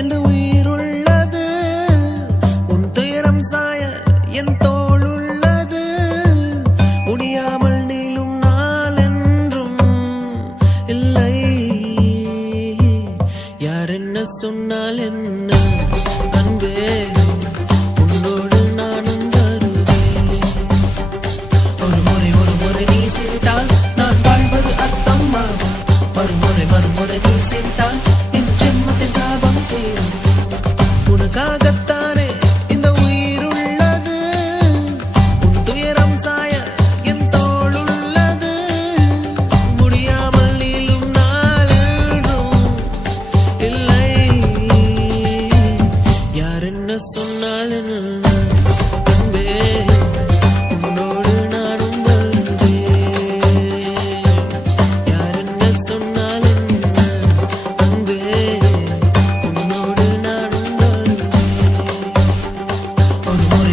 எந்த உயிருள்ளது உன் துயரம் சாய என் தோள் உள்ளது முடியாமல் நீளும் நாள் என்றும் இல்லை யார் என்ன சொன்னால் என்ன அன்பே உன்னோடு நானும் வருவேன் ஒரு முறை நீ சிரித்தால் நான் வாழ்வது அர்த்தமாகும் மறுமுறை நீ சிரித்தால் என் ஜென்மத்தின் சாபம் தீரும் உனக்காகத்தானே இந்த உயிர் உள்ளது உன் துயரம் சாய என் தோள் உள்ளது முடியாமல் நீளும் நாள் என்றும் இல்லை யார் என்ன சொன்னால் என்ன அன்பே உன்னோடு நானும் வருவேன் யார் என்ன சொன்னால் என்ன அன்பே உன்னோடு நானும் வருவேன்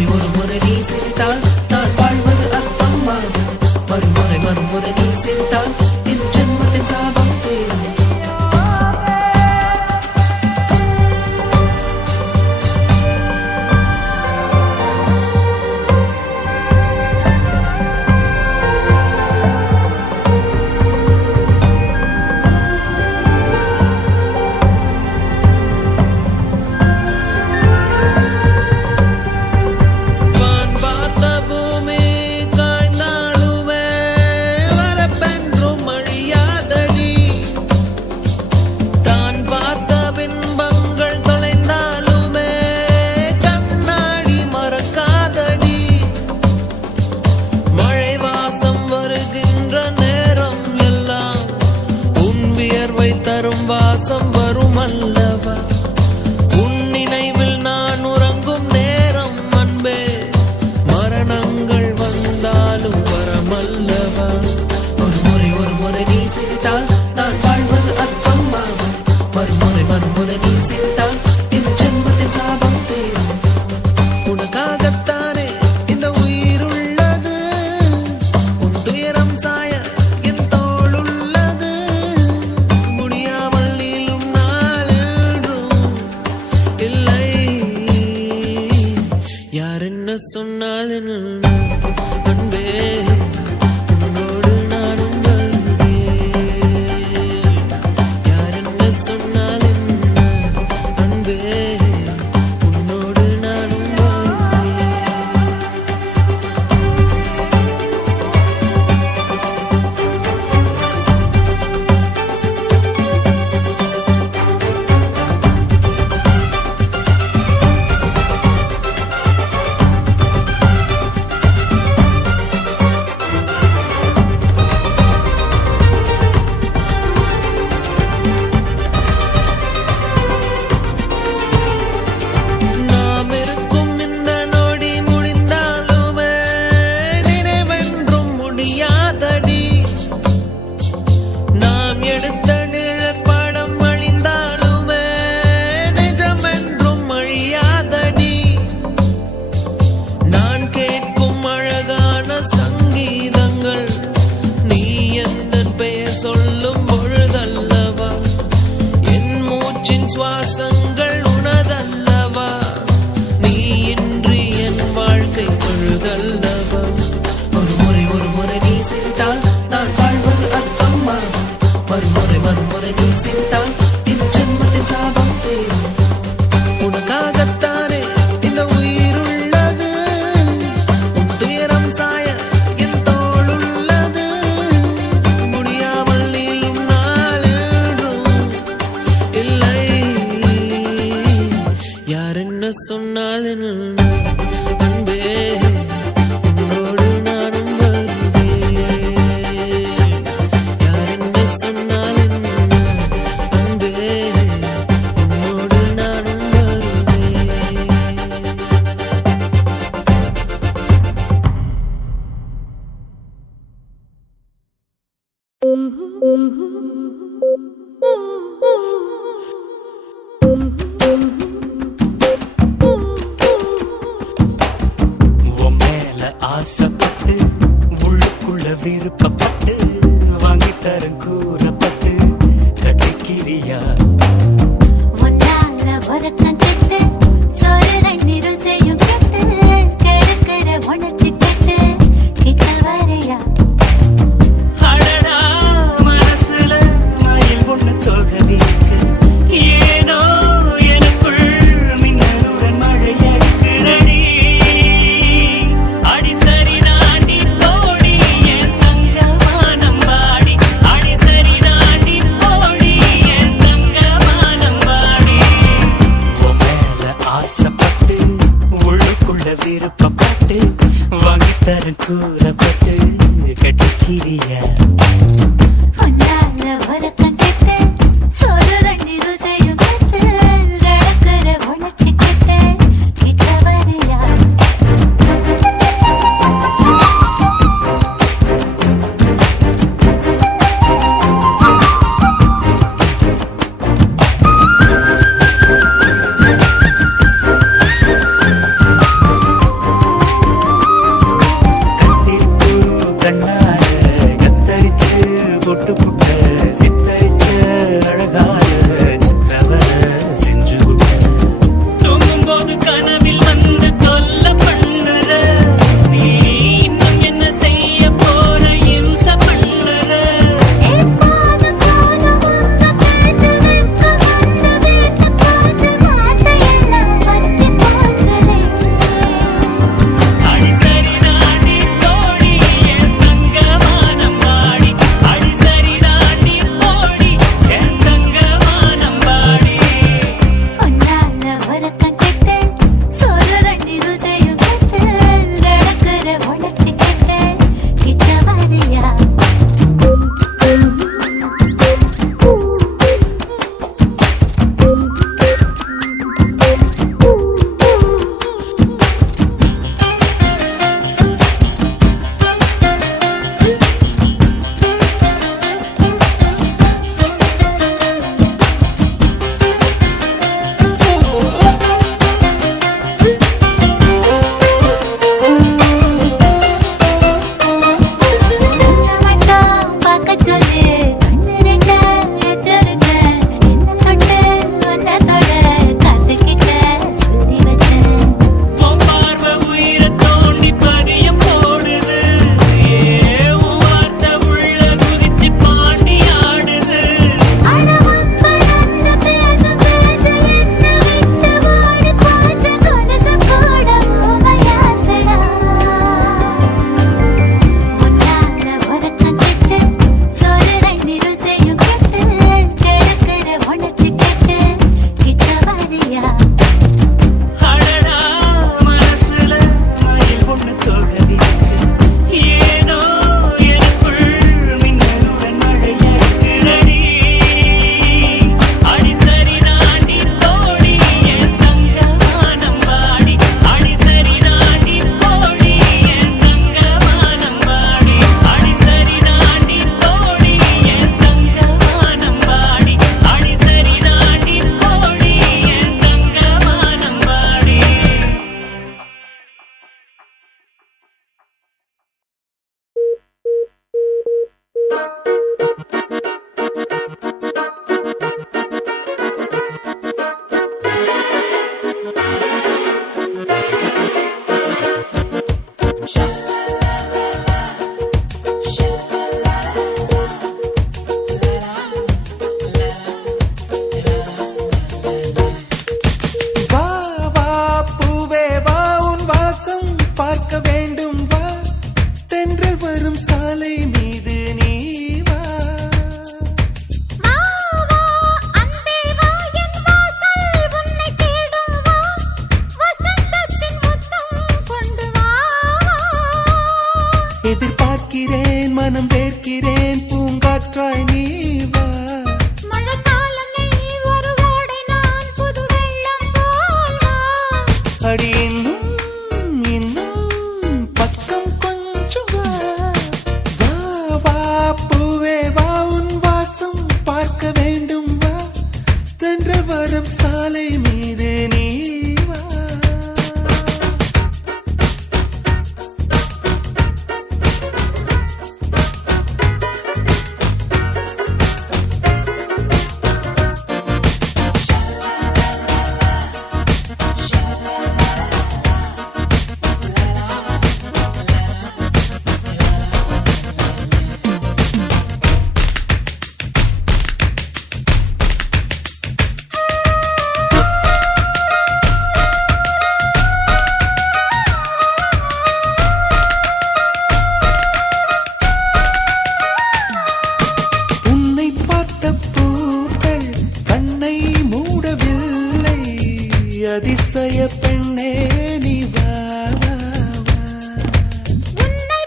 ஒரு முறை நீ சிரித்தால் நான் வாழ்வது அர்த்தமாகும் மறுமுறை நீ சிரித்தால் என் ஜென்மத்தின் சாபம் தீரும் வான் பார்த்த பூமி காய்ந்தாலுமே வரப்பென்றும் அழியாதடி தான் பார்த்த பின்பங்கள் தொலைந்தாலுமே கண்ணாடி மறக்காதடி மழை வாசம் வருகின்ற நேரம் எல்லாம் உன் வியர்வை தரும் வாசம் வரும் அல்லவா உன் நினைவில் நான் உறங்கும் நேரம் அன்பே மரணங்கள் வந்தாலும் வரமல்லவா ஒரு முறை நீ சிரித்தால் நான் வாழ்வது அர்த்தமாகும் மறுமுறை நீ சிரித்தால் என் ஜென்மத்தின் சாபம் தீரும் உனக்காகத்தானே இந்த உயிர் உள்ளது உன் துயரம் சாய என் தோள் உள்ளது முடியாமல் நீளும் நாள் என்றும் இல்லை யார் என்ன சொன்னால் என்ன அன்பே உன்னோடு நானும் வருவேன் யார் என்ன சொன்னால் என்ன அன்பே உன்னோடு நானும் வருவேன் நாம் இருக்கும் இந்த நொடி முடிந்தாலுமே நினைவென்றும் முடியாதடி நாம் எடுத்த நிழற்படம் அழிந்தாலுமே நிஜமென்றும் அழியாதடி நான் கேட்கும் அழகான சங்கீதங்கள் நீ எந்தன் பெயர் சொல்லும் பொழுதல்லவா என் மூச்சின் சுவாசங்கள் உனதல்லவா நீ இன்றி என் வாழ்க்கை பொழுதல்லவா ஒரு முறை நீ சிரித்தால் நான் வாழ்வது அர்த்தமாகும் மறுமுறை நீ சிரித்தால் என் ஜென்மத்தின் சாபம் தீரும் உனக்காகத்தானே இந்த உயிர் உள்ளது உன் துயரம் சாய என் தோள் உள்ளது முடியாமல் நீளும் நாள் என்றும் இல்லை யார் என்ன சொன்னால் என்ன அன்பே உன்னோடு நானும் வருவேன் யார் என்ன சொன்னால் என்ன அன்பே உன்னோடு நானும் வருவேன் உன் மேல ஆசைப்பட்டு உள்ளுக்குள்ள விருப்பப்பட்டு வாங்கித்தரன் கூறப்பட்டு கட்டிக்கிறியா ஒன்னால கூறப்பட்டு கட்டிக்கிறியா ஒன்னால வரக்கம் கெட்டு சோறு தண்ணி ருசியும் கெட்டு நடக்கிற உணர்ச்சி கெட்டு கிட்ட வரையா கத்திரிப்பூ கண்ணால கத்தரிச்சு பொட்டு புட்ட சித்தரிச்ச அழகான சித்திரவர செஞ்சு விட்ட தூங்கும் போது கனவில் வந்து தொல்ல பண்ணுற நீ இன்னும் என்ன செய்ய போற இம்ச பண்ணுற எப்போது போதும் உங்க பேச்சு வெட்க வந்து வீட்டு போச்சு மாட்டையெல்லாம் பத்தி போச்சதே அடி சரிதாண்டி தோழி என் தங்கமானம் பாடி அடி சரிதாண்டி தோழி என் தங்கமானம் பாடி ஒன்னால வரக்கம் கெட்டு சோறு தண்ணி ருசியும் கெட்டு நடக்கிற உணர்ச்சி கெட்டு கிட்ட வரையா மட்டும் பார்க்க சொல்லு கண்ணு ரெண்ட எச்சரிச்ச என்ன தொட்டு ஒன்ன தொட காத்துக்கிட்ட சுதி வச்சேன் உன் பார்வை உயிரை தோண்டி பதியம் போடுது உன் வார்த்தை உள்ள குதிச்சு பாண்டி ஆடுது அழகும் பழந்த பேச பேச என்ன விட்டு ஓடி போச்சு கொலுசு போட ஊமையாச்சடா ஒன்னால வரக்கம் கெட்டு சோறு தண்ணி ருசியும் கெட்டு கிடக்கிற உணர்ச்சி கெட்டு கிட்ட வரையா அடடா மனசுல மயில் ஒண்ணு தொகவிருக்கு ஏனோ எனக்குள் மின்னலுடன் மழை அடிக்கிறடி அடி சரிதாண்டி தோழி என் தங்கமானம் பாடி அடி சரிதாண்டி தோழி என் தங்கமானம் பாடி அடி சரிதாண்டி தோழி என் தங்கமானம் பாடி அடி சரிதாண்டி தோழி என் தங்கமானம் பாடி வா வா பூவே வா உன் வாசம் பார்க்க வேண்டும் வா தென்றல் வரும் சாலை மீது நீ வா வா வா அன்பே வா என் வாசல் உன்னை தேடும் வா வசந்தத்தின் முத்தம் கொண்டு வா எதிர்பார்க்கிறேன் மனம் வேர்க்கிறேன் பூங்காற்றாய் நீ வா மழைக்காலம் நீ ஒரு ஓடை நான் புது வெள்ளம் போல் வா அடி இன்னும் இன்னும் பக்கம் கொஞ்சம் வா வா வா பூவே வா உன் வாசம் பார்க்க வேண்டும் வா தென்றல் வரும் சாலை மீது நீ வா அதிசய பெண்ணே நீ வா வா வா உன்னை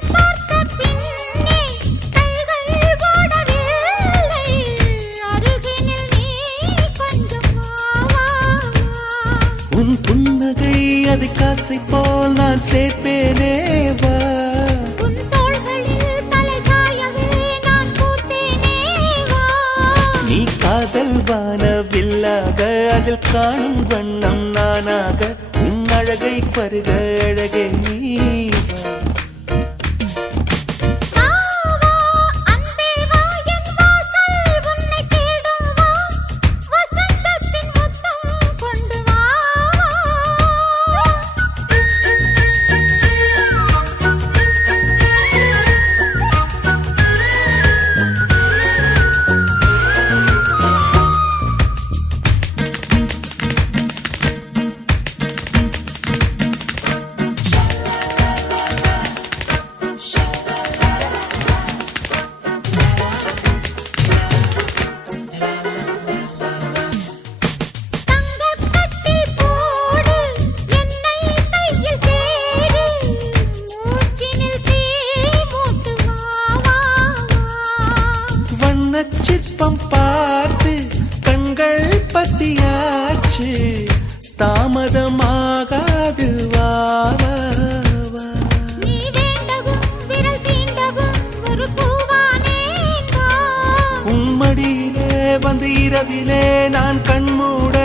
ஆசை போல் நான் சேர்ப்பேனே வா. உன் தோள்களில் தலை சாயவே நான் பூத்தேனே வா. நீ காதல் வானவில்லாக அதில் காணும் வண்ணம் நானாக உன் அழகை பருக அழகே நீ வா. வா, வா, அன்பே வா, என் வாசல் உன்னை தேடும் வா. வசந்தத்தின் முத்தம் கொண்டு வா. தங்கக்கட்டி போடு என்னை கையில் சேரு. மூச்சினில் தீ மூட்டு வா, வா, வா. வண்ணச் சிற்பம் பார்த்து கண்கள் பசியாச்சு, தாமதமாகாது வா வா வா. நீ வேண்டவும் விரல் தீண்டவும் ஒரு பூவானேன் வா. உம்மடியிலே வந்து இரவிலே நான் கண்மூட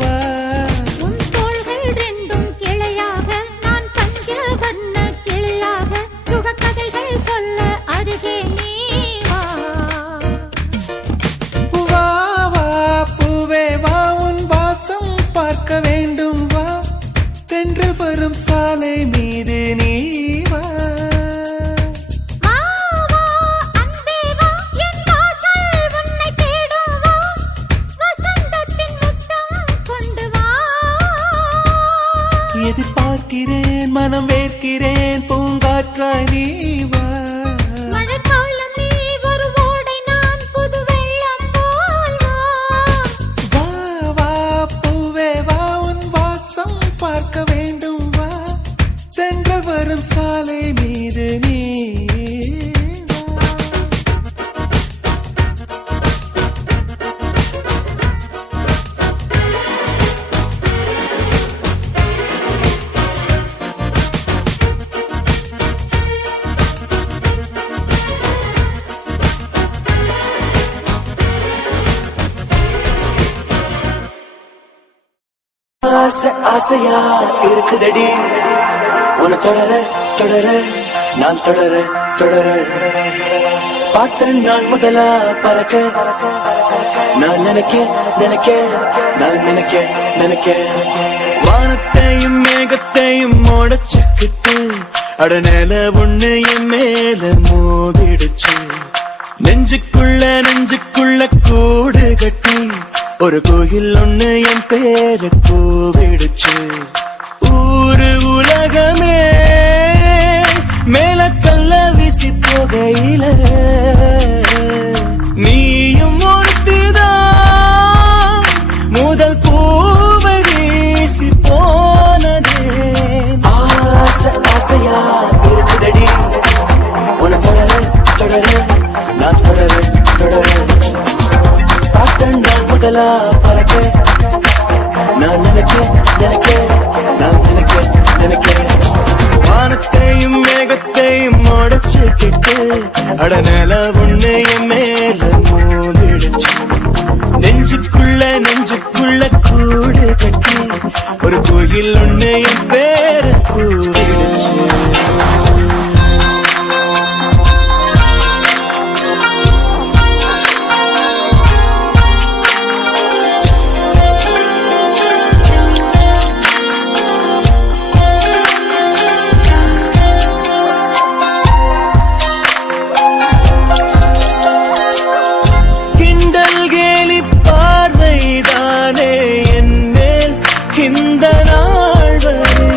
வா. உன் தோள்கள் ரெண்டும் கிளையாக நான் பஞ்ச வண்ண கிளியாக சுகக்கதைகள் சொல்ல அருகே நீ வா. வா வா பூவே வா, உன் வாசம் பார்க்க வேண்டும் வா. தென்றல் வரும் சாலை மீது நீ வா. வா, வா, அன்பே வா, என் வாசல் உன்னை தேடும் வா. வசந்தத்தின் முத்தம் கொண்டு வா. எதிர்பார்க்கிறேன் மனம் வேர்க்கிறேன் பூங்காற்றாய் நீ வா. மழைக்காலம் நீ ஒரு ஓடை நான் புது வெள்ளம் போல் வா. வா வா பூவே வா, உன் வாசம் பார்க்க வேண்டும் வா. தென்றல் வரும் சாலை மீது நீ வா. ஆசை ஆசையா இருக்குதடி உன தொடர தொடர நான் தொடர தொடர பார்த்த நாள் முதலா பறக்க நான் நினைக்க நினைக்க நான் நினைக்க நினைக்க வானத்தையும் மேகத்தையும் மோடச்சக்கிட்டு அடநேல ஒண்ணு என் மேல மோதிடுச்சு நெஞ்சுக்குள்ள நெஞ்சுக்குள்ள கூடு கட்டி ஒரு கோயில் ஒண்ணு என் பேரு கூவிடுச்சு ஊரு உலகமே மேல கல்ல வீசி போகையில நீயும் ஒருத்திதான் முதல் பூவை வீசி போனதே ஆசை ஆசையா இருக்குதடி உன தொடர தொடர நான் தொடர தொடர பார்த்தன் நான் முதலா பறக்க நான் நினைக்க நினைக்க நான் நினைக்க நினைக்க வானத்தையும் மேகத்தையும் மோடச்சுக்கிட்டு அடநேல ஒண்ணு என் மேல மோதிடுச்சு நெஞ்சுக்குள்ள நெஞ்சுக்குள்ள கூடு கட்டி ஒரு கோயில் ஒண்ணு என் பேரு கூடிடுச்சு இந்த நாள் வரை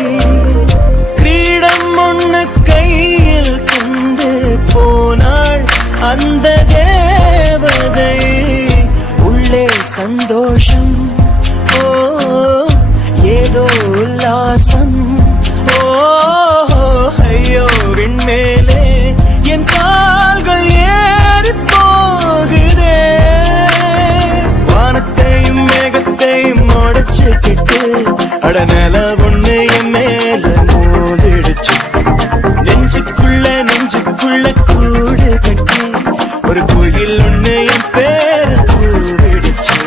கிரீடம் ஒண்ணு கையில் கொண்டு போனாள் அந்த தேவதை உள்ளே சந்தோஷம் ஓ ஏதோ உல்லாசம் ஓ ஐயோ விண்மேலே என் கால்கள் ஏறி போகுதே வானத்தையும் மேகத்தையும் மோடச்சுக்கிட்டு அடநேல ஒண்ணு என் மேல கோயில் ஒண்ணு என் பேரு கூவிடுச்சு.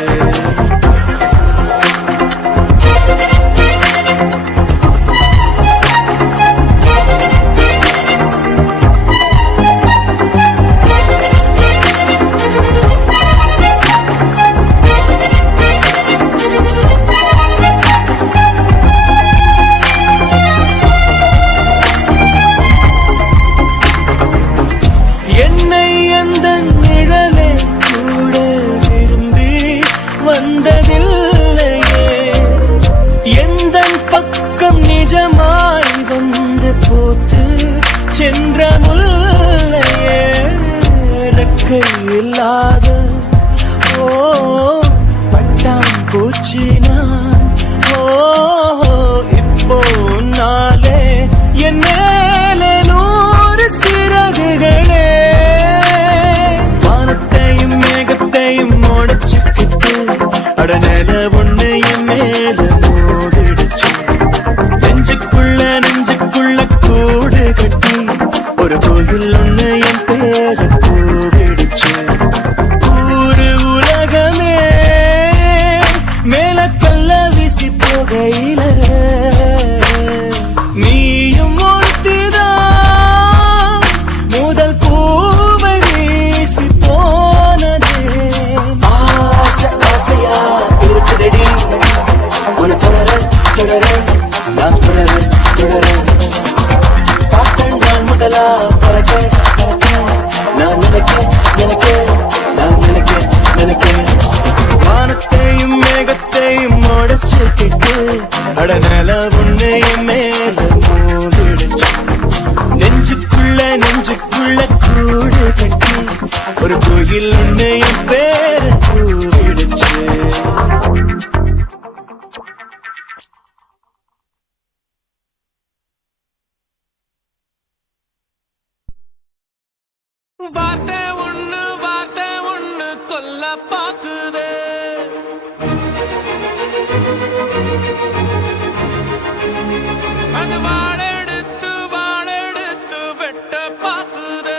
என்னை அந்த நிழலை கூட விரும்பி வந்ததில்லையே, எந்த பக்கம் நிஜமாய் வந்து போத்து சென்ற முல்லையே. ரெக்கை இல்லாத ஓ பட்டாம் பூச்சி நான், ஓ இப்போ நாளே என் மேலே 100 சிறகுகளே. வானத்தையும் மேகத்தையும் உடைச்சுக்கிட்டு அடநேல ஒண்ணு என் மேல மூடிடுச்சு. நெஞ்சுக்குள்ள கூடு கட்டி ஒரு கோயில் ஒண்ணு என் பேர கூவிடுச்சு. ஊரு உலகமே மேல கல்ல வீசி போகையில நீயும் ஒருத்திதான் முதல் பூவை வீசி போனதே. ஆசை ஆசையா இருக்குதடி உன தொடர தொடர நான் தொடர தொடர. பார்த்தேன் நான் முதலா பறக்க பறக்க நான் நினைக்க நினைக்க நான் நினைக்க நினைக்க. வானத்தையும் மேகத்தையும் உடைச்சுக்கிட்டு அடநல ஒண்ணு என் மேல மூடிடுச்சு. நெஞ்சுக்குள்ள கூடு கட்டி ஒரு கோயில் ஒண்ணு என் பேர கூவிடுச்சு. வார்த்தை ஒண்ணு கொல்ல பாக்குது. அது வாழெடுத்து வெட்ட பாக்குது.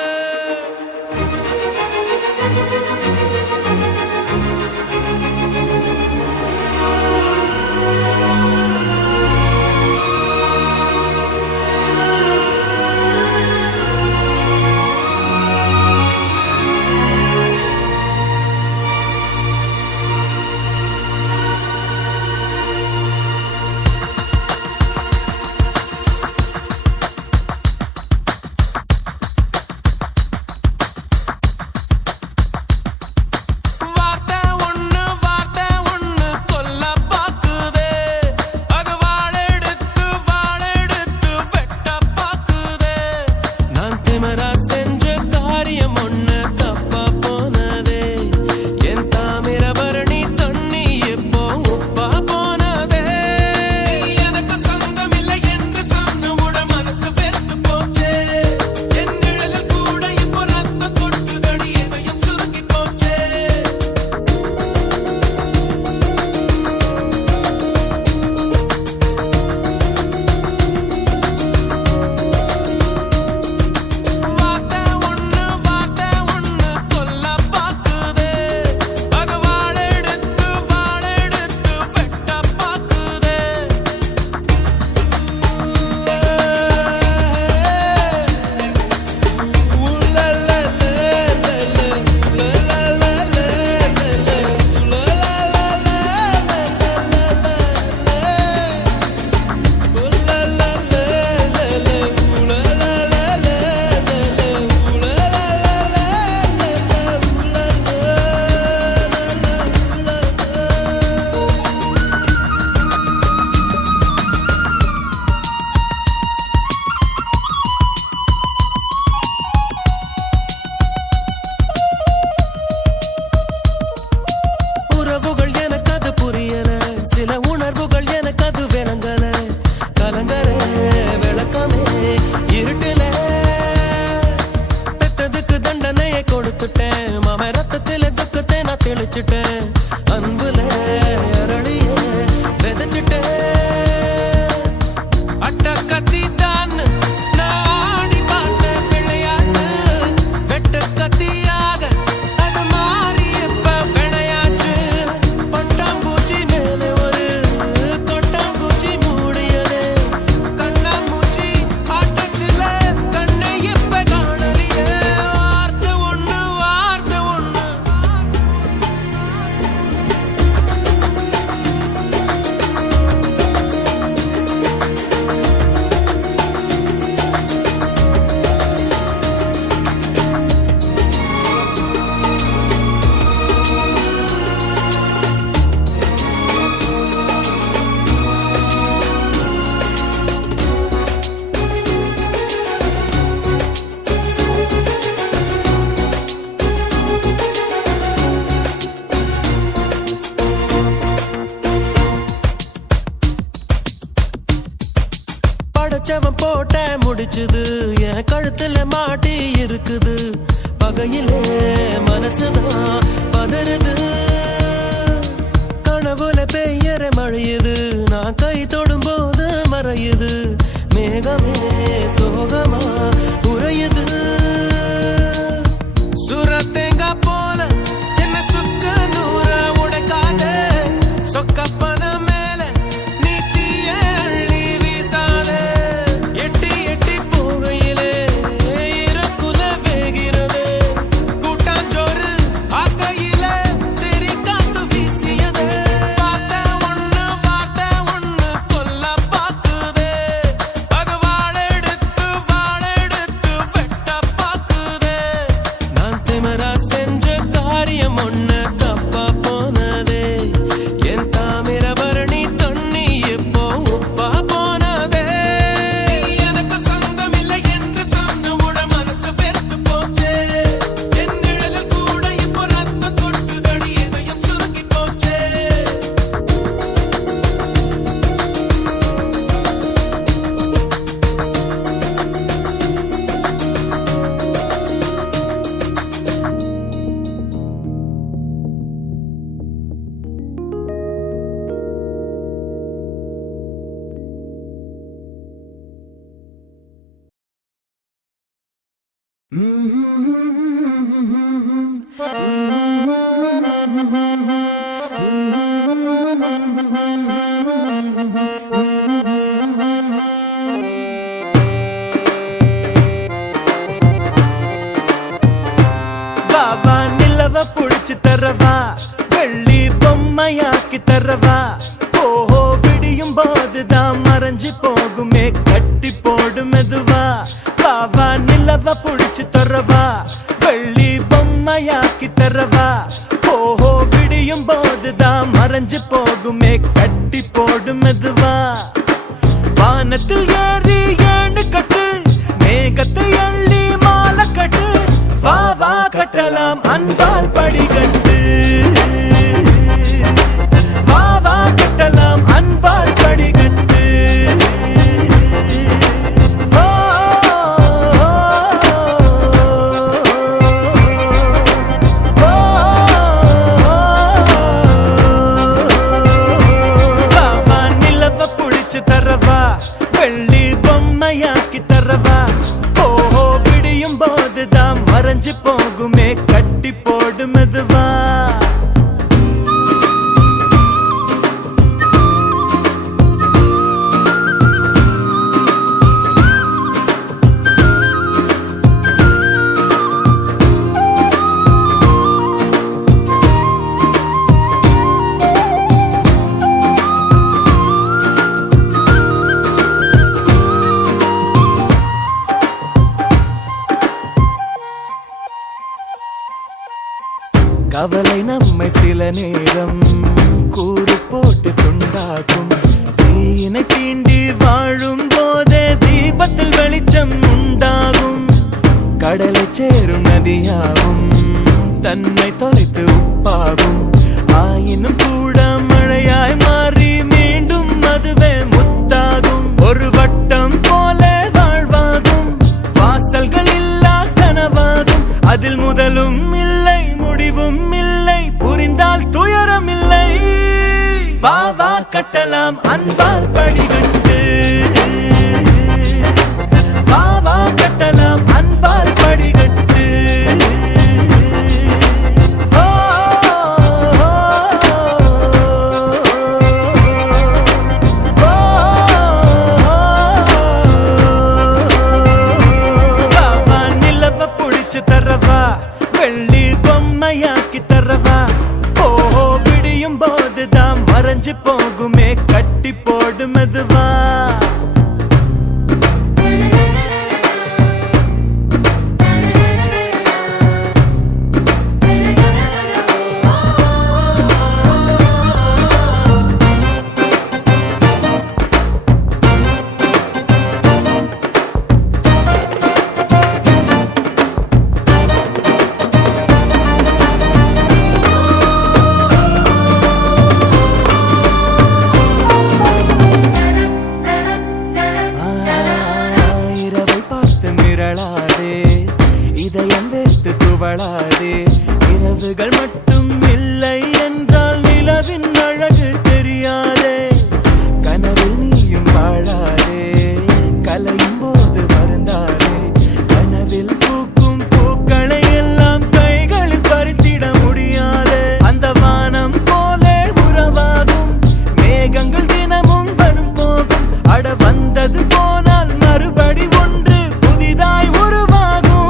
விதைச்சிட்டேன் அன்புல அரளிய விதைச்சிட்டேன் அட்ட கத்தி தான் நாடி பார்த்த விளையாட்டு வெட்ட கத்தியாக அது முடிச்சுது என் கழுத்துல மாட்டி இருக்குது பகையிலே மனசுதான் பதறுது கனவுல பெய்யற மழையுது நான் கை தொடும் போது மறையுது மேகமே சோகமா உறையுது சுரத்தேங்கா போல என்ன சுக்க நூற உடைக்காத சொக்கப்பன மேல நீ தீய அள்ளி வீசாத எட்டி எட்டி போகையிலே இறக்குல வேகிறது கூட்டாஞ்சோறு ஆக்கையில தெரி காத்து வீசியது வார்த்தை ஒண்ணு கொல்ல பாக்குதே அது வாழெடுத்து வெட்ட பாக்குதே நான் திமிரா செஞ்ச காரியம் ஒண்ணு தப்பா போனதே என் தாமிரபரணி தண்ணி இப்போ உப்பா போனதே எனக்கு சொந்தம் இல்லை என்று சொந்தமுட மனசு வெறுத்து போச்சே என் நிழலில் கூட இப்போ ரத்தம் கொட்டுதடி இதயம் சுருங்கி போச்சே வாவா நிலவ புடிச்சு தரவா வெள்ளி பொம்மையாக்கி தரவா ஓஹோ விடியும் போதுதான் மறைஞ்சு போகுமே கட்டி போடு மெதுவா வாவா நிலவ புடிச்சு தரவா வெள்ளி பொம்மையாக்கி தரவா ஓஹோ விடியும் போதுதான் மறைஞ்சு போகுமே கட்டி போடு மெதுவா வானத்தில் ஏறி ஏண்டு கட்டு மேகத்தை அள்ளி மாலை கட்டு வா வா கட்டலாம் அன்பால் படிகட்டு வா வா கட்டலாம் அன்பால் படிகட்டு ஓ, ஓ, வா வா நிலவ புடிச்சு தரவா வெள்ளி பொம்மையாக்கி தரவா ஓஹோ விடியும் போதுதான் மறைஞ்சு போகுமே கட்டி போடு மெதுவா கவலை நம்மை சில நேரம் கூறு போட்டு துண்டாக்கும் தீயினை தீண்டி வாழும் போதே தீபத்தில் வெளிச்சம் உண்டாகும் கடலை சேரும் நதியாகும் தன்னை தொலைத்து உப்பாகும் ஆயினும் கூட மழையாய் மாறி மீண்டும் அதுவே முத்தாகும் ஒரு வட்டம் போல வாழ்வாகும் வாசல்கள் இல்லா கனவாகும் அதில் முதலும் இல்லை முடிவும் இல்லை புரிந்தால் துயரம் இல்லை வா வா கட்டலாம் அன்பால் படிகட்டு வா வா கட்டலாம் அன்பால் படிகட்டு ஓ, ஓ, ஓ, வா வா நிலவ புடிச்சு தரவா வெள்ளி பொம்மையாக்கி தரவா ஓஹோ விடியும் போதுதான் மறைஞ்சு போகுமே கட்டி போடு மெதுவா கண்கள் மட்டும் இல்லை என்றால் நிலவின் அழகு தெரியாதே. கனவில் நீயும் வாழாதே, கலையும் போது வருந்தாதே. கனவில் பூக்கும் பூக்களை எல்லாம் கைகளில் பறித்திட முடியாதே. அந்த வானம் போலே உறவாகும் மேகங்கள் தினமும் வரும் போகும். அட வந்தது போனால் மறுபடி ஒன்று புதிதாய் உருவாகும்.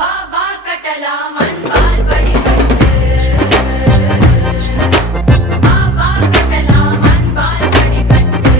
பாவா கட்டலாம் அன்பால் படிக்கட்டு. பாவா கட்டலாம் அன்பால் படிக்கட்டு.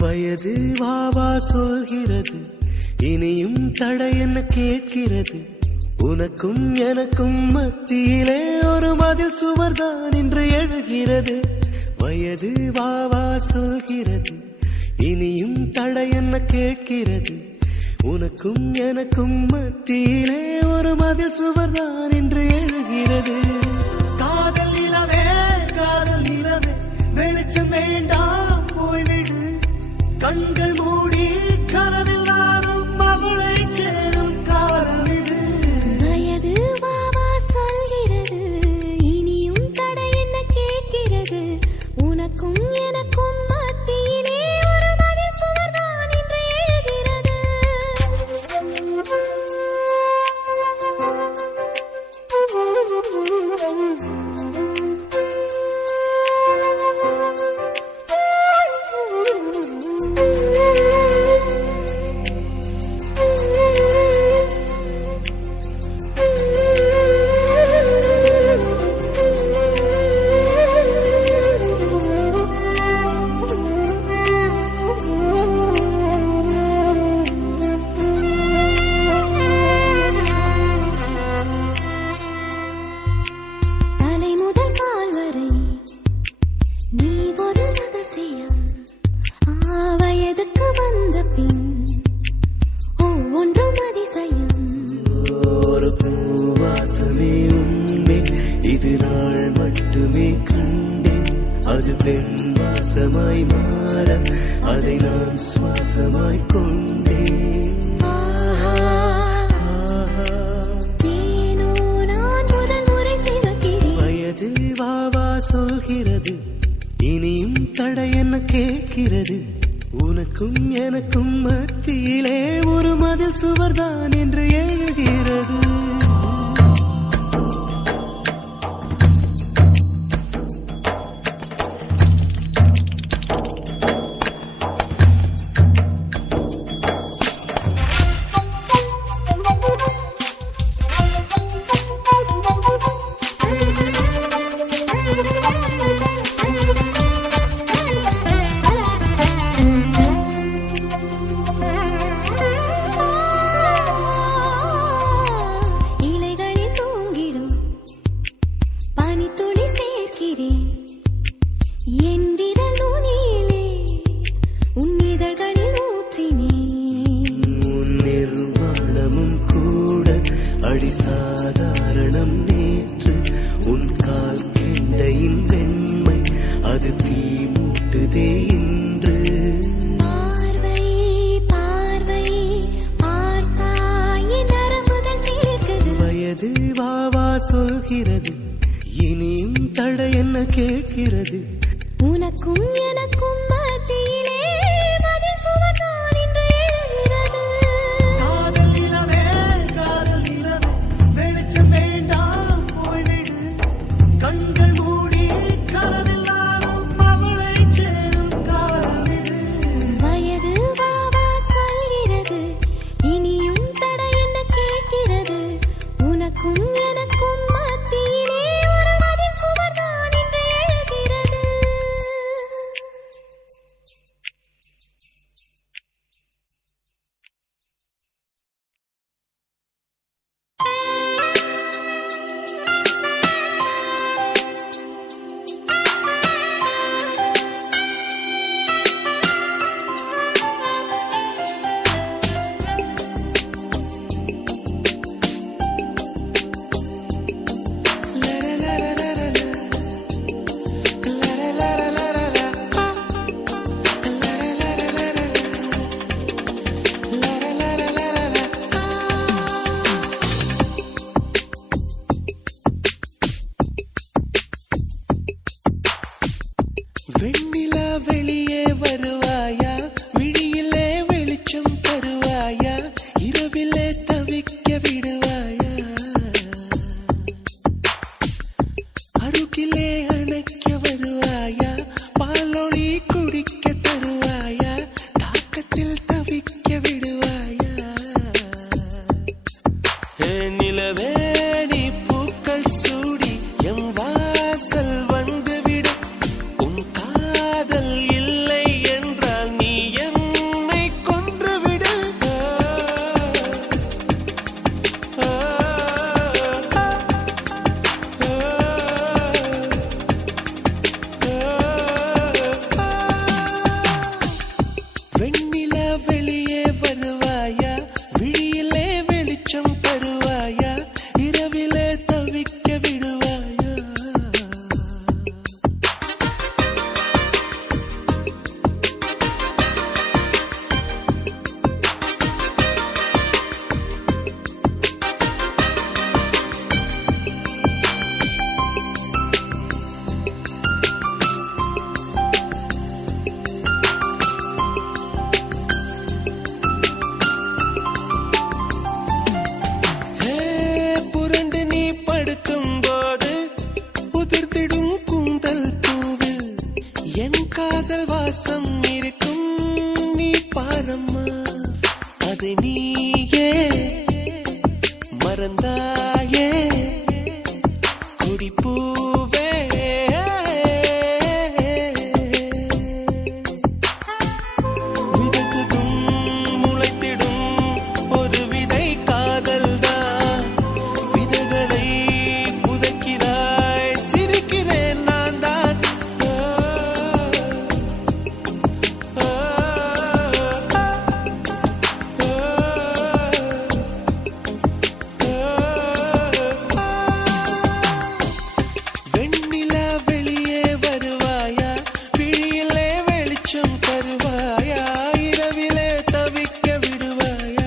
வயது வாவா சொல்கிறது, இனியும் தடை என்ன கேட்கிறது. உனக்கும் எனக்கும் மத்தியிலே ஒரு மதில் சுவர்தான் இன்று எழுகிறது. வயது வாவா சொல்கிறது, இனியும் தடை என்ன கேட்கிறது. உனக்கும் எனக்கும் மத்தியிலே ஒரு மதில் சுவர்தான் இன்று எழுகிறது. காதல் நிலவே காதல் நிலவே, வெளிச்சம் வேண்டாம் போய்விடு. கண்கள் மூடி கனவெல்லாரும் அவளை சேரும் காலம் இது. வயது வாவா சொல்கிறது, இனியும் தடை என்ன கேட்கிறது. உனக்கும் எனக்கும் மத்தியிலே ஒரு மதில் சுவர்தான் இன்று எழுகிறது. தலை முதல் கால் வரை நீ ஒரு ரகசியம். வயதுக்கு வந்த பின் ஒவ்வொன்றும் அதிசயம். ஒரு பூவாசமே உன்மேல் இது நாள் மட்டுமே கண்டேன். அது பெண் வாசமாய் மாற அதை நான் சுவாசமாய் கொண்டேன். ஏனோ நான் முதல் முறை சிறக்கிறேன். வயது வாவா சொல்கிறது, இனியும் தடை என்ன கேட்கிறது. உனக்கும் எனக்கும் மத்தியிலே ஒரு மதில் சுவர்தான் என்று எழுகிறது. இலைகளில் தூங்கிடும் பனித்துளி சேர்க்கிறேன். என் விரல் நுனியிலே உன் இதழ்களில் ஊற்றினேன். உன் நிர்வாணமும் கூட அடி சாதாரணம். நேற்று உன் கால் கெண்டையின் வெண்மை அது தீ மூட்டுதே இன்று. பார்வை பார்வை பார்த்தாய் என் நரம்புகள் சேர்க்குது. வயது வாவா சொல்கிறது, இனியும் தடை என்ன கேட்கிறது. உனக்கும் எனக்கும் மத்தியிலே மதில் சுவர்தான் இன்று எழுகிறது. உனக்கும் எனக்கும் மத்தியிலே ஒரு மதில் சுவர்தான் இன்று எழுகிறது. வெண்ணிலா வெளியே வருவாயா, விழியிலே வெளிச்சம் தருவாயா, இரவிலே தவிக்க விடுவாயா, அருகிலே அணைக்க வருவாயா, பாலொளி குடிக்க தருவாயா, தாக்கத்தில் தவிக்க விடுவாயா. நிலவே நீ பூக்கள் சூடி எம் வாசல் வந்துவிடு, உன் காதல் இல்லை என்றால் நீ என்னை கொன்றுவிடு. வெண்ணிலா வெளியே வருவாயா, விழியிலே வெளிச்சம் தருவாயா, இரவிலே தவிக்க விடுவாயா. புரண்டு நீ படுக்கும்போது உதிர்த்திடும் கூந்தல் பூவில் என் காதல் வாசம் இருக்கும், நீ பாரம்மா. அது நீயே மறந்தாயே கொடிப்பூவே. விதகுதும் முளைத்திடும் ஒரு விதை காதல்தான், விதைகளை புதைக்கிறாய், சிரிக்கிறேன் நான் தான். வெண்ணிலா வெளியே வருவாயா, விழியிலே வெளிச்சம் தருவாயா, இரவிலே தவிக்க விடுவாயா.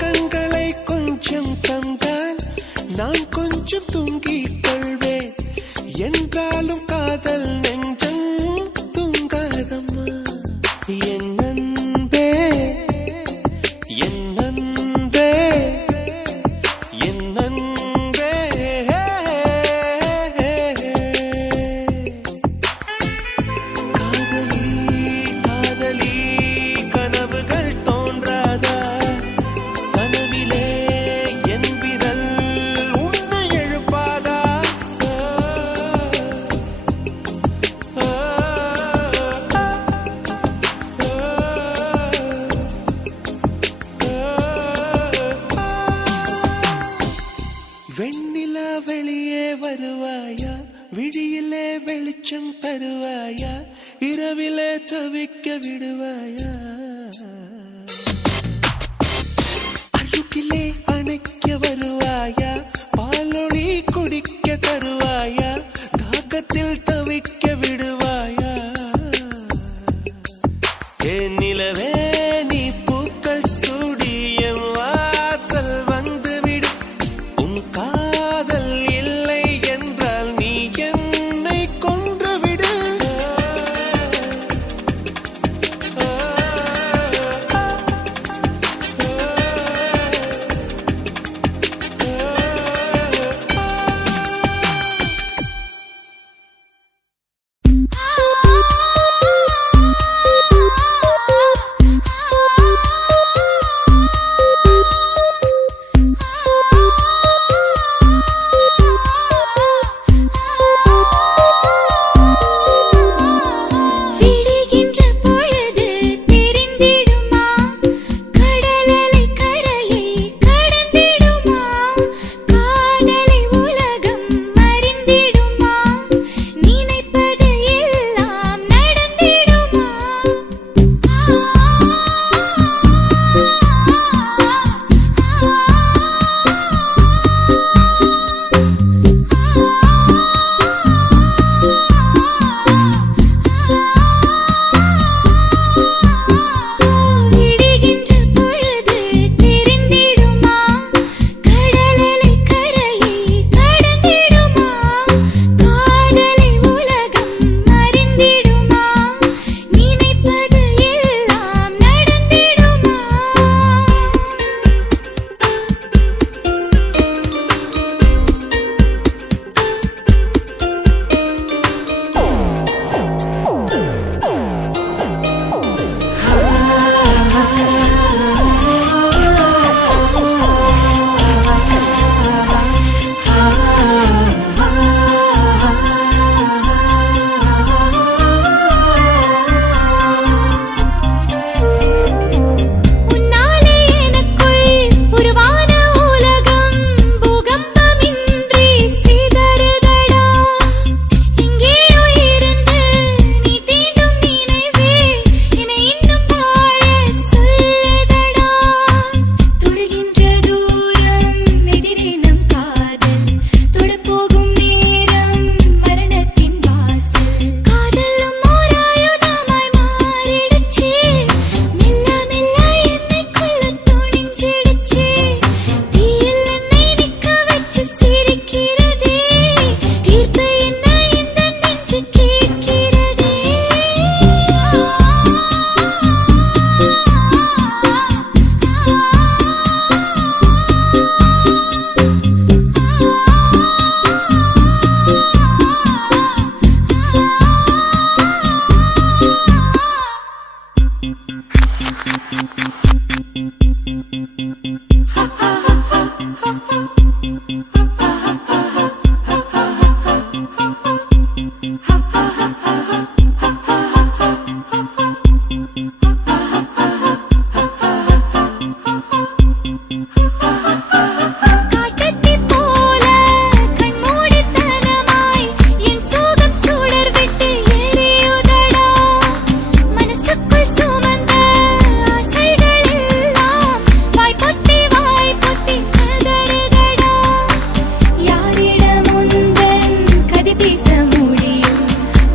கண்களை கொஞ்சம் தந்தால் நான் கொஞ்சம் தூங்கிக் கொள்வேன், என்றாலும் காதல் நெஞ்சம் தூங்காதம்மா. என் அன்பே, என் அன்பே, என் அன்பே. காதலி காதலி கனவுகள் தோன்றாதா, கனவிலே என் விரல் உன்னை எழுப்பாதா. வெண்ணிலா வெளியே வருவாயா, விழியிலே வெளிச்சம் தருவாயா, இரவிலே தவிக்க விடுவாயா, அருகிலே அணைக்க வருவாயா, பாலொளி குடிக்க தருவாயா, தாகத்தில் தவிக்க விடுவாயா. நிலவே நீ பூக்கள் சூடி என் வாசல் வந்துவிடு, உன் காதல் இல்லை என்றால் நீ என்னை காட்டத்தி போல கண்மூடித்தனமாய் என் சோகம் சுடர் விட்டு எரியுதடா மனசுக்குள் சுமந்த ஆசைகள் எல்லாம் வாய் பொத்தி கதறுதடா யாரிடம் உந்தன் கதை பேச முடியும்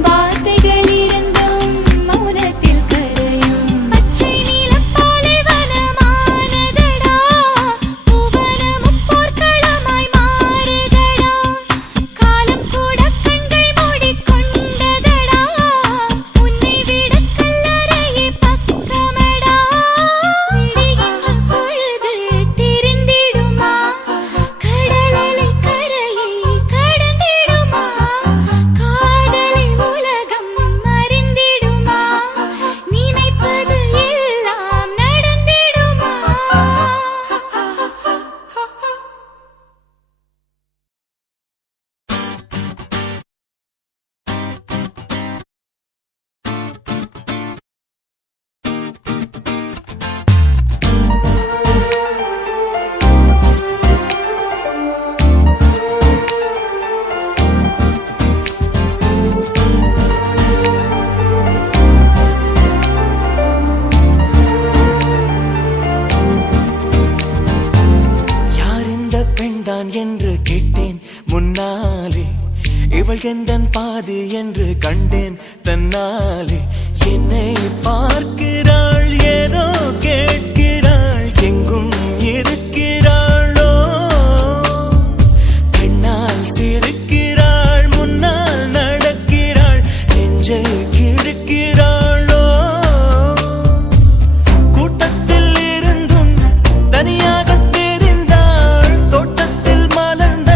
வார்த்தைகள் இருந்தும் மௌனத்தில் கரையும் பச்சை நீலப் பாலைவனமானதடா பூவனமும் போர்க்களமாய் மாறுதடா காலம் கூட கண்கள் மூடிக்கொண்டதடா உன்னை விட கல்லறையே பக்கமடா விடுகின்ற பொழுது தெரிந்திடுமா கடலலை கரையை கடந்திடுமா காதலை உலகம் அறிந்திடுமா நினைப்பது எல்லாம் நடந்திடுமா யார் இந்த பெண்தான் என்று கேட்டேன் முன்னாலே இவள் எந்தன் பாதி என்று கண்டேன் தன்னாலே என்னை பார்க்கிறாள் ஏதோ கேட்கிறாள் எங்கும் இருக்கிறாளோ கண்ணால் சிரிக்கிறாள் முன்னால் நடக்கிறாள் நெஞ்சை கிழக்கிறாளோ கூட்டத்தில் இருந்தும் தனியாக தெரிந்தாள் தோட்டத்தில் மலர்ந்த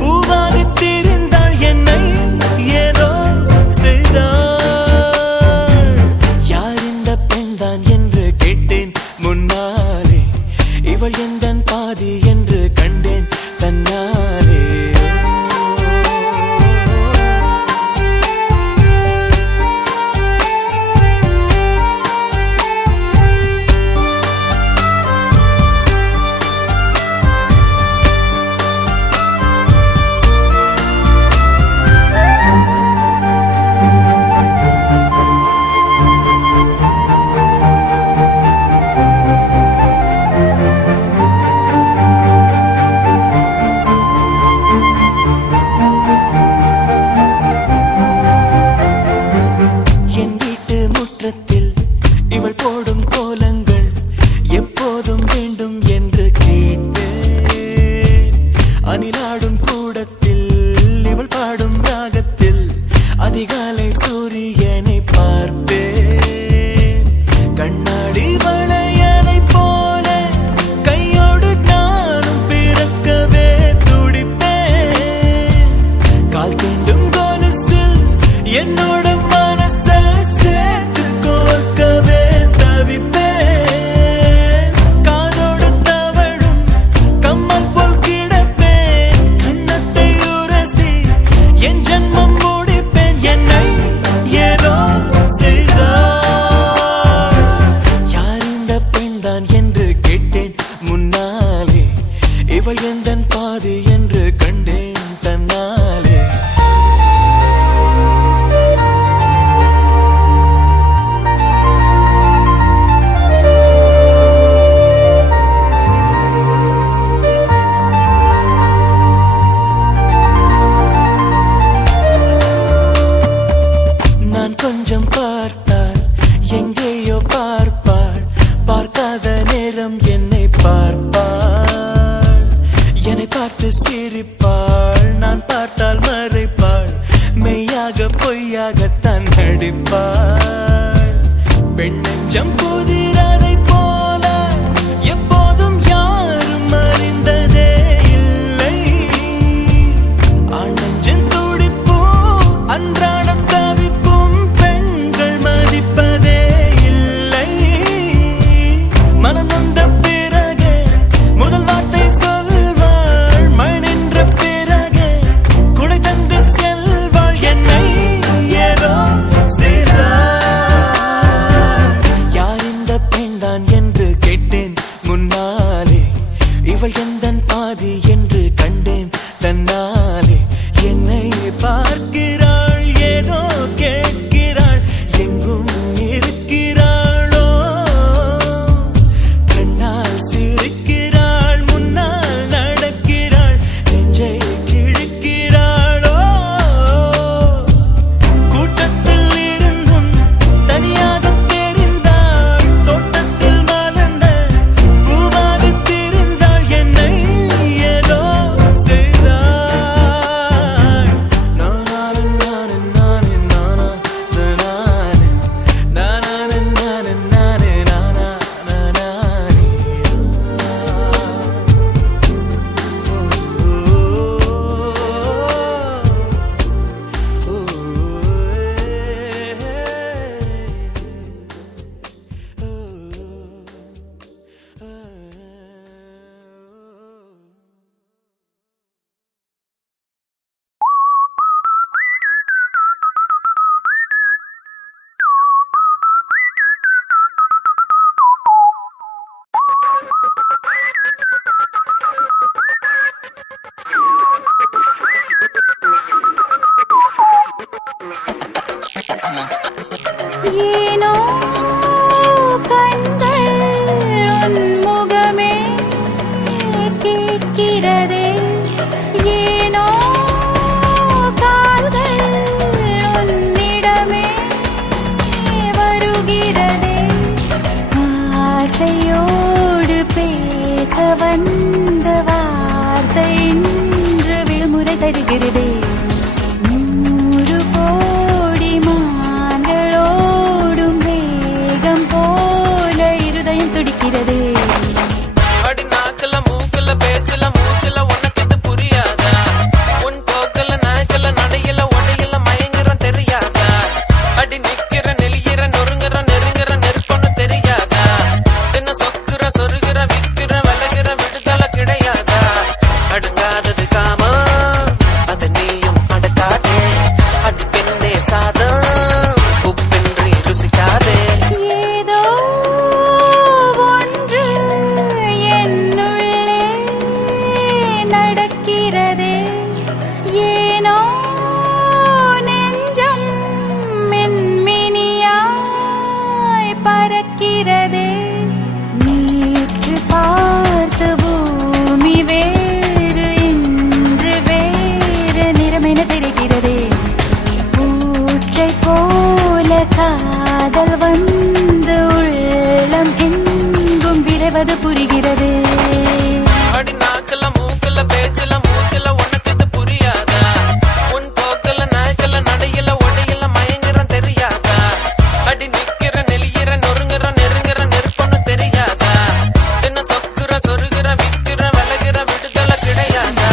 பூவாக தெரிந்தாள் என்னை ஏதோ செய்தாள் யார் இந்த பெண்தான் என்று கேட்டேன் முன்னாலே இவள் எந்தன் பாதி என்று கண்டேன் தன்னாலே என் வீட்டு முற்றத்தில் இவள் போடும் கோலங்கள் எப்போதும் வேண்டும் என்று கேட்டேன் அணிலாடும் கூடத்தில் இவள் பாடும் ராகத்தில் அதிகாலை சூரியனை பார்ப்பேன் கண்ணாடி வளையலை போல கையோடு நானும் பிறக்கவே துடிப்பேன் கால் தீண்டும் கொலுசில் என்னோட மனச சேர்த்து கோர்க்கவே தவிப்பேன் காதோடு தவழும் கம்மல் போல் கிடப்பேன் கண்ணத்தை உரசி என் ஜன்மம் முடிப்பேன் என்னை ஏதோ செய்தாள் யார் இந்த பெண்தான் என்று கேட்டேன் முன்னாலே இவள் எந்தன் பாதி என்று கண்டேன் தன்னாலே நான் கொஞ்சம் பார்த்தால் எங்கேயோ பார்ப்பாள் பார்க்காத நேரம் என்னை பார்ப்பாள் என்னை பார்த்து சிரிப்பாள் நான் பார்த்தால் மறைப்பாள் மெய்யாக பொய்யாகத்தான் நடிப்பாள் பெண் நெஞ்சம் புதிரதை போல எப்போதும் யாரும் அறிந்ததே இல்லை ஆண் நெஞ்சின் துடிப்பும் அன்றாட தவிப்பும் பெண்கள் மதிப்பதே இல்லை மனம் வந்த பிறகு முதல் வார்த்தை சொல்வாள் மழை தருகிறதே 100 கோடி மான்களோடும் வேகம் போல இருதயம் துடிக்கிறதே. அடி நாக்கல மூக்கல பேச்சல மூச்சல உனக்கு இது புரியாதா? உன் போக்கல நாய்க்கல நடையில உடையில மயங்குறோம் தெரியாதா? அடி நிக்கிற நெளியிற நொறுங்குற நெருங்குற நெருப்பொன்னு தெரியாதா? தின்ன சொக்குற சொருகிற விக்கிற விலகிற விடுதலை கிடையாதா? அடங்காதது காமா அது நீயும் அடக்காதே. அடி பெண்ணே சாதம் உப்பின்றி ருசிக்காதே. ஏதோ ஒன்று என்னுள்ளே நடக்கிறதே. ஏனோ நெஞ்சம் மென்மினியாய் பறக்கிறதே. நேற்று பார்த்த பூமி வேறு இன்று வேறு நிறமென தெரிகிறதே. ஊற்றை போல காதல் வந்து உள்ளம் எங்கும் விளைவது புரிகிறதே. அடி நாக்கல மூக்கல பேச்சல மூச்சல உனக்கு இது புரியாதா? உன் போக்கல நாய்க்கல நடையில உடையில மயங்குறோம் தெரியாதா? அடி நிக்கிற நெளியிற நொறுங்குற நெருங்குற நெருப்பொன்னு தெரியாதா? தின்ன சொக்குற சொருகிற விக்கிற விலகிற விடுதலை கிடையாதா?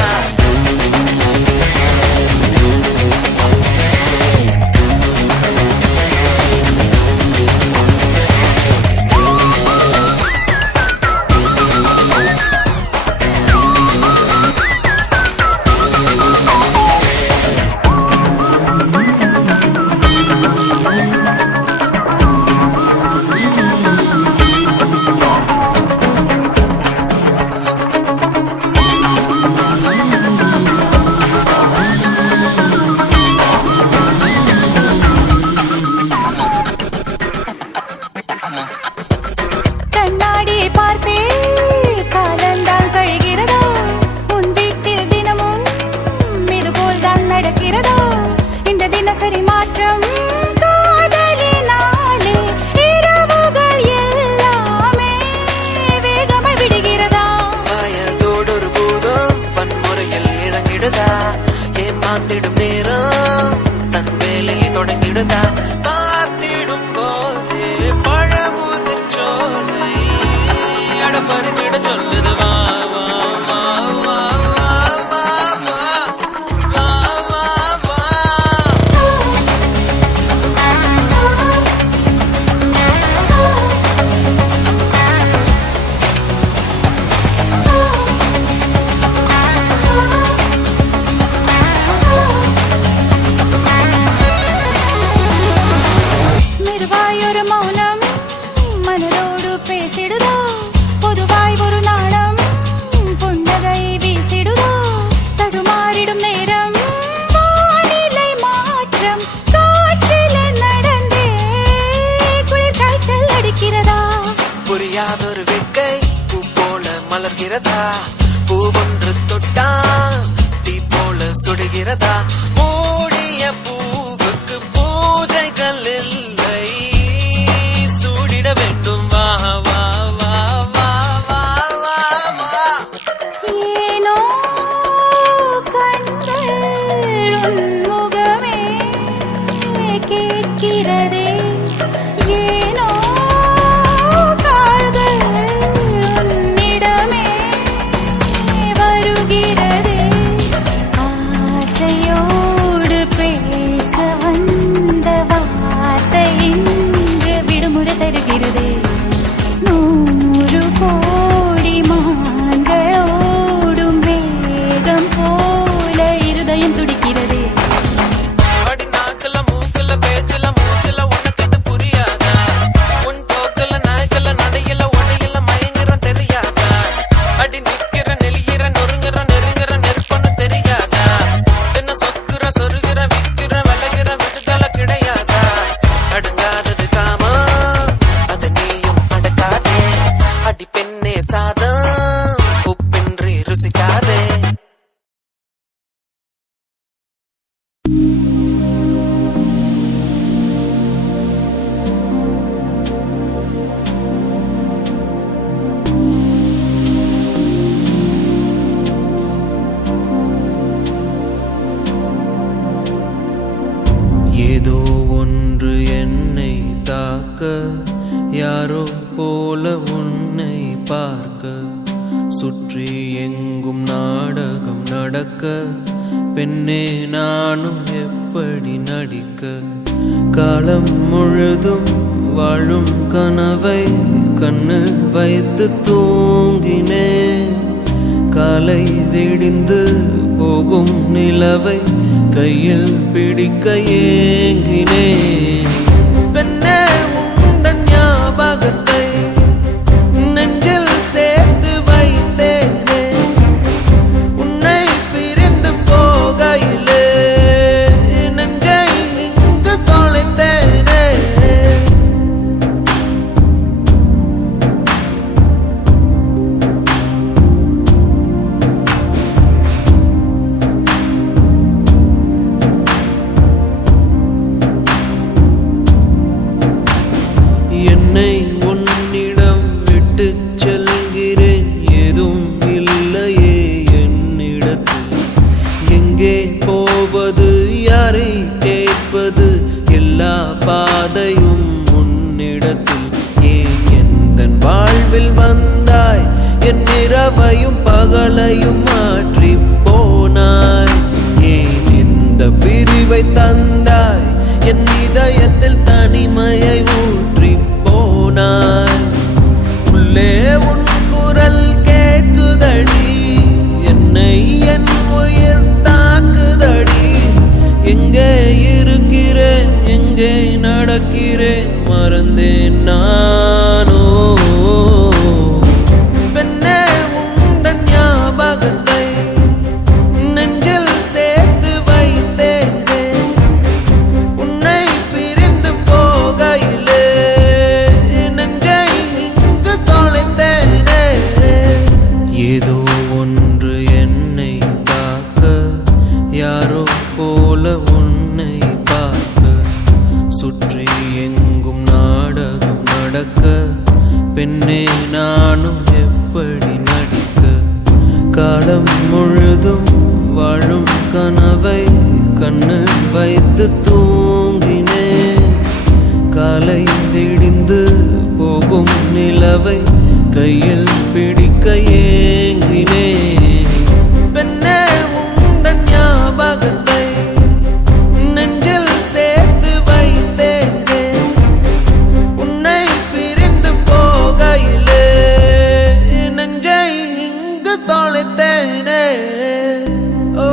கண்ணாடி பார்த்தே காலந்தான் கழிகிறதா? உன் வீட்டில் தினமும் இதுபோல்தான் நடக்கிறதா? இந்த தினசரி மாற்றம் காதலினாலே இரவுகள் எல்லாமே வேகமாய் விடுகிறதா? வயதோடொரு பூதம் வன்முறையில் இறங்கிடுதா? ஏமாந்திடும் நேரம் தன் வேலையை தொடங்கிடுதா? பார்த்திடும் போதே பழமுதிர் சோலை அடப்பறித்திட சொல்லுது வா வா வா வா வா வா வா வா வா வா. மெதுவாய் ஒரு மௌனம் மனதோடு பேசிடுதோ? பொதுவாய் ஒரு நாணம் புன்னகை வீசிடுதோ? தடுமாறிடும் நேரம் வானிலை மாற்றம் காற்றிலே நடந்தே குளிர் காய்ச்சல் அடிக்கிறதா? புரியாதொரு வேட்கை பூ போல மலர்கிறதா? பூவொன்று தொட்டா தீ போல சுடுகிறதா? மூடிய பூவுக்கு பூஜைகள் இல்லை சூடிட வேண்டும் வா வா வா வா வா வா வா. ஏனோ கண்கள் உன் முகமே கேட்கிறதே. ஏனோ கால்கள் உன்னிடமே வருகிறதே. ஆசையோ சுற்றி எங்கும் நாடகம் நடக்க பெண்ணே நானும் எப்படி நடிக்க காலம் முழுதும் வாழும் கனவை கண்ணு வைத்து தூங்கினேன் காலை விடிந்து போகும் நிலவை கையில் பிடிக்க ஏங்கினேன் பெண்ணே உந்தன் ஞாபகத்தை நெஞ்சில் சேர்த்து வைத்தேனே உன்னை பிரிந்து போகையிலே நெஞ்சை இங்கு தொலைத்தேனே என்னை உன்னிடம் விட்டு செல்கிறேன் ஏதும் இல்லையே என்னிடத்தில் எங்கே போவது யாரை கேட்பது எல்லா பாதையும் உன்னிடத்தில் ஏன் எந்தன் வாழ்வில் வந்தாய் என் இரவையும் பகலையும் மாற்றி போனாய் ஏன் இந்த பிரிவை தந்தாய் என் இதயத்தில் தனிமையை ஊற்றி போனாய் உள்ளே உன் குரல் கேட்குதடி என்னை என் உயிர் தாக்குதடி எங்கே இருக்கிறேன் எங்கே நடக்கிறேன் மறந்தேன் நானோ பெண்ணே உந்தன் ஞாபகத்தை நெஞ்சில் சேர்த்து வைத்தேனே உன்னை பிரிந்து போகையிலே நெஞ்சை இங்கு தொலைத்தேனே ஏதோ ஒன்று என்னை தாக்க யாரோ போல உன்னை பார்க்க சுற்றி எங்கும் நாடகம் நடக்க பெண்ணே நானும் எப்படி நடிக்க காலம் முழுதும் வாழும் கனவை கண்ணு வைத்து தூங்கினேன் காலை விடிந்து போகும் நிலவை கையில் பிடிக்க ஏங்கினேன் பெண்ணே உந்தன் ஞாபகத்தை நெஞ்சில் சேர்த்து வைத்தேனே உன்னை பிரிந்து போகையிலே நெஞ்சை இங்கு தொலைத்தேனே ஓ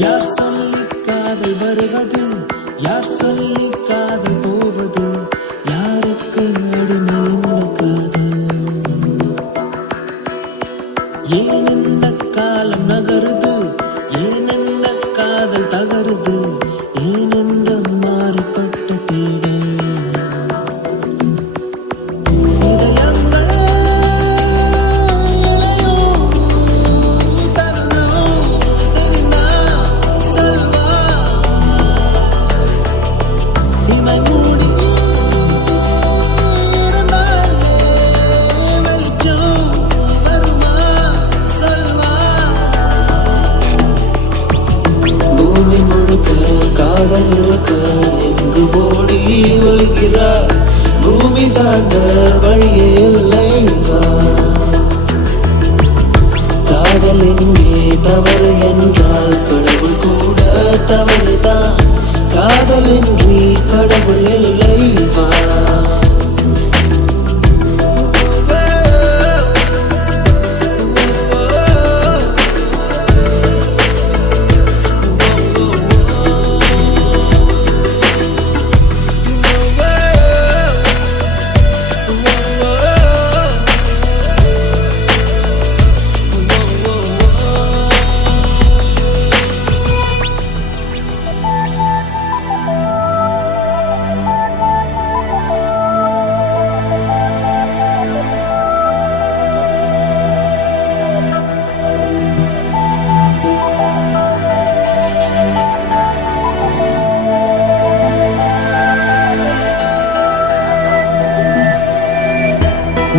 யார் சொல்லி காதல் வருவது யார் சொல்லி காதல் போவது யாருக்கு அடிமை இந்த காதல் ஏன் இந்த காலம் நகருது ஏன் இந்த காதல் தகருது ஏன் இந்த மாறுபட்ட தேடல் காதல் இருக்க எங்கு ஓடி ஒழிக்கிறார் பூமி தாண்ட வழியே இல்லை வா காதல் எங்கே தவறு என்றால் கடவுள் கூட தவறுதான் காதலின்றி கடவுள் இல்லை வா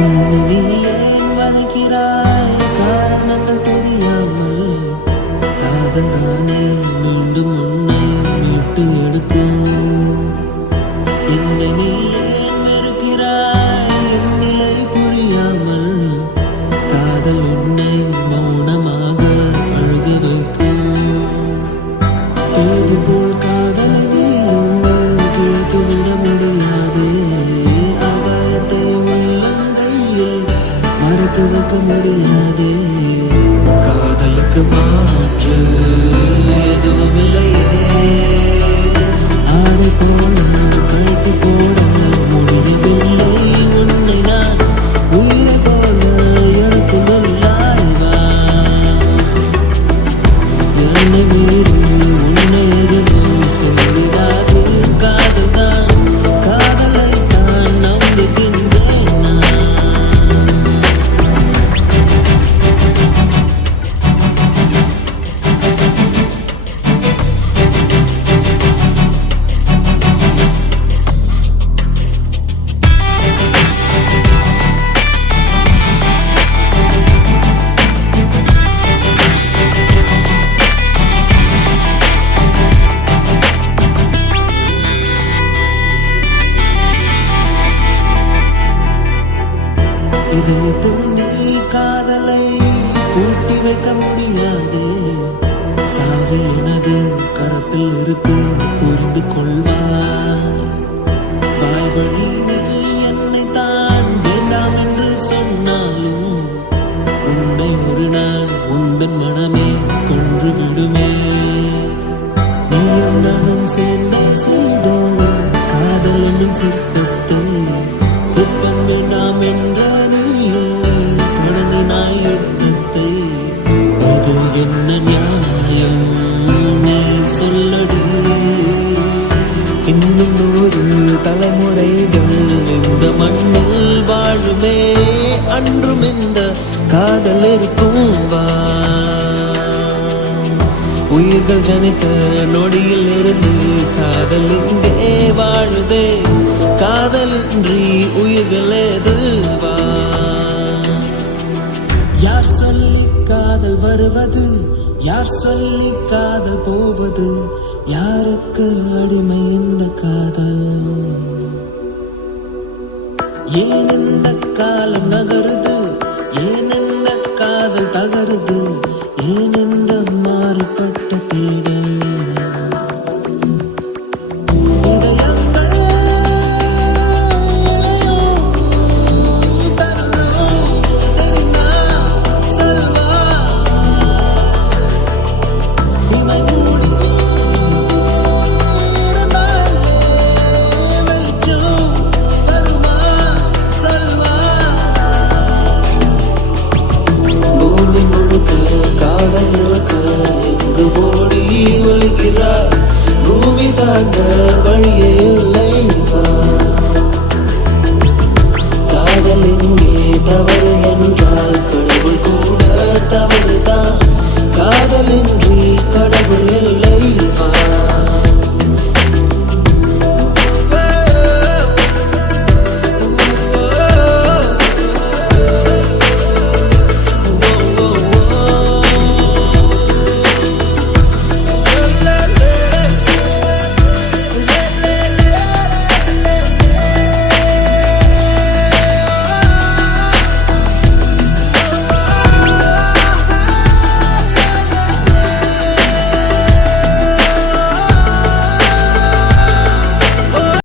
என்னை நீ ஏன் வதைக்கிறாய் காரணங்கள் தெரியாமல் காதல் தானே மீண்டும் உன்னை மீட்டு எடுக்கும் என்னை நீ ஏன் வெறுக்கிறாய் என் நிலை புரியாமல் காதல் உன்னை மௌனமாக அழுக வைக்கும் தேதி போல் காதல் கிழித்து விட முடியாதே அபாயத்தை உள்ளங்கையில் மறைத்து வைக்க முடியாதே காதலுக்கு மாற்று எதுவும் இல்லையே ஆடை போல கழுத்து போட முடியவில்லை உன்னை நான் உயிரை போல எனக்குள்ளாய் வா என்னை மீறி உன்னை எதுவும் சொல்லிடாது காதல்தான் காதலை தான் நம்புகின்றேன் நான் இதயத்தில் நீ காதலை பூட்டி வைக்க முடியாது சாவி எனது கரத்தில் இருக்கு புரிந்து கொள்வாய் வாய்வழி நீ என்னை தான் வேண்டாம் என்று சொன்னாலும் உன்னை ஒரு நாள் உந்தன் மனமே கொன்று விடுமே நீயும் நானும் சேர்ந்து செய்தோம் காதல் என்னும் சிற்பத்தை சிற்பம் வேண்டாம் என்ற நீயும் தொடர்ந்தினாய் யுத்தத்தை இது என்ன நியாயம் நீ சொல்லடி இன்னும் 100 தலைமுறைகள் இந்த மண்ணில் வாழுமே அன்றும் இந்த காதல் இருக்கும் வா உயிர்கள் ஜனித்த நொடியில் இருந்து காதல் இங்கே வாழுதே காதலின்றி உயிர்கள் ஏதுவா யார் சொல்லி காதல் வருவது யார் சொல்லி காதல் போவது யாருக்கு அடிமை இந்த காதல் ஏன் இந்த காலம் நகருது ஏன் இந்த காதல் தகருது ஏன் இந்த மாறுபட்ட தேடல் பூமி தாண்ட வழியே இல்லை காதல் இங்கே தவறு என்றால் கடவுள் கூட தவறுதான் காதல்